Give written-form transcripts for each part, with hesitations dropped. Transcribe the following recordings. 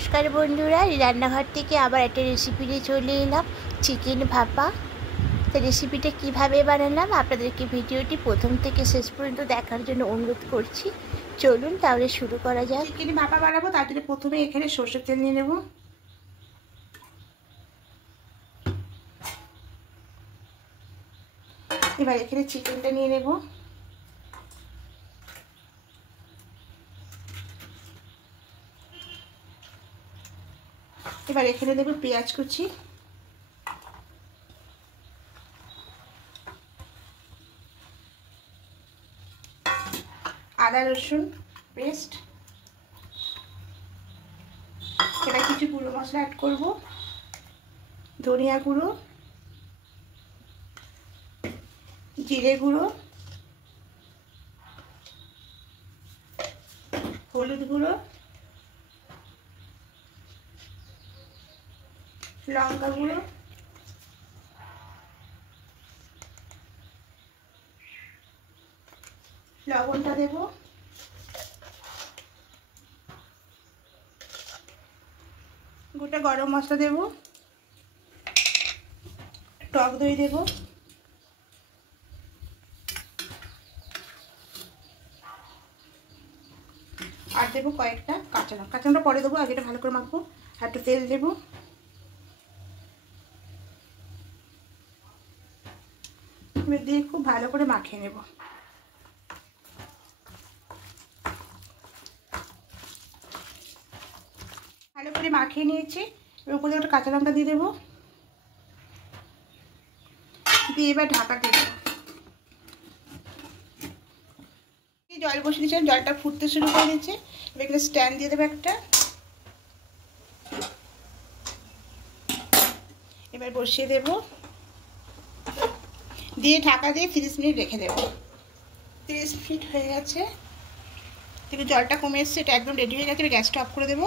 নমস্কার বন্ধুরা, রান্নাঘর থেকে আবার একটা রেসিপি নিয়ে চলে এলাম, চিকেন ভাপা। তো রেসিপিটা কীভাবে বানালাম আপনাদেরকে ভিডিওটি প্রথম থেকে শেষ পর্যন্ত দেখার জন্য অনুরোধ করছি। চলুন তাহলে শুরু করা যাক। চিকেন ভাপা বানাবো, তার জন্য প্রথমে এখানে সরষের তেল নিয়ে নেব। এবার এখানে চিকেনটা নিয়ে নেব। এবার এখানে দেব পেঁয়াজ কুচি, আদা রসুন পেস্ট, এবার কিছু গুঁড়ো মশলা অ্যাড করব, ধনিয়া গুঁড়ো, জিরে গুঁড়ো, হলুদ গুঁড়ো, লঙ্কা গুঁড়ো, লবণটা দেব, গোটা গরম মশলা দেব, টক দই দেব, আর দেবো কয়েকটা কাঁচা লঙ্কা। কাঁচা লঙ্কা পরে দেবো, আগে এটা ভালো করে মাখবো। আর একটু তেল দেবো, এবার দিয়ে খুব ভালো করে মাখিয়ে নেব। ভালো করে মাখিয়ে নিয়েছি, এবার উপরে একটা কাঁচা লঙ্কা দিয়ে দেবো, দিয়ে এবার ঢাকা দিয়ে দেবো। জল বসিয়ে দিয়েছিলাম, জলটা ফুটতে শুরু করে দিয়েছে। এবার এখানে স্ট্যান্ড দিয়ে দেবো একটা, এবার বসিয়ে দেব, দিয়ে ঢাকা দিয়ে 30 মিনিট রেখে দেব। 30 মিনিট হয়ে গেছে, একটু জলটা কমে এসছে, এটা একদম রেডি হয়ে গেছে। গ্যাসটা অফ করে দেবো,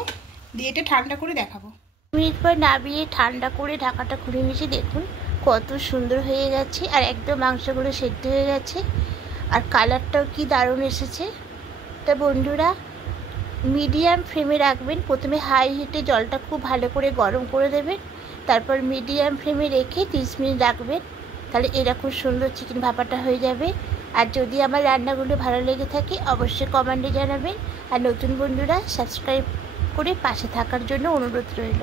দিয়ে এটা ঠান্ডা করে দেখাবো। মিনিট পর নামিয়ে ঠান্ডা করে ঢাকাটা খুলে নিয়েছি, দেখুন কত সুন্দর হয়ে গেছে, আর একদম মাংসগুলো সেদ্ধ হয়ে গেছে, আর কালারটাও কি দারুণ এসেছে। তা বন্ধুরা, মিডিয়াম ফ্লেমে রাখবেন। প্রথমে হাই হিটে জলটা খুব ভালো করে গরম করে দেবেন, তারপর মিডিয়াম ফ্লেমে রেখে 30 মিনিট রাখবেন। তাহলে এরকম সুন্দর চিকেন ভাপাটা হয়ে যাবে। আর যদি আমার রান্নাগুলো ভালো লেগে থাকে অবশ্যই কমেন্টে জানাবেন, আর নতুন বন্ধুরা সাবস্ক্রাইব করে পাশে থাকার জন্য অনুরোধ রইল।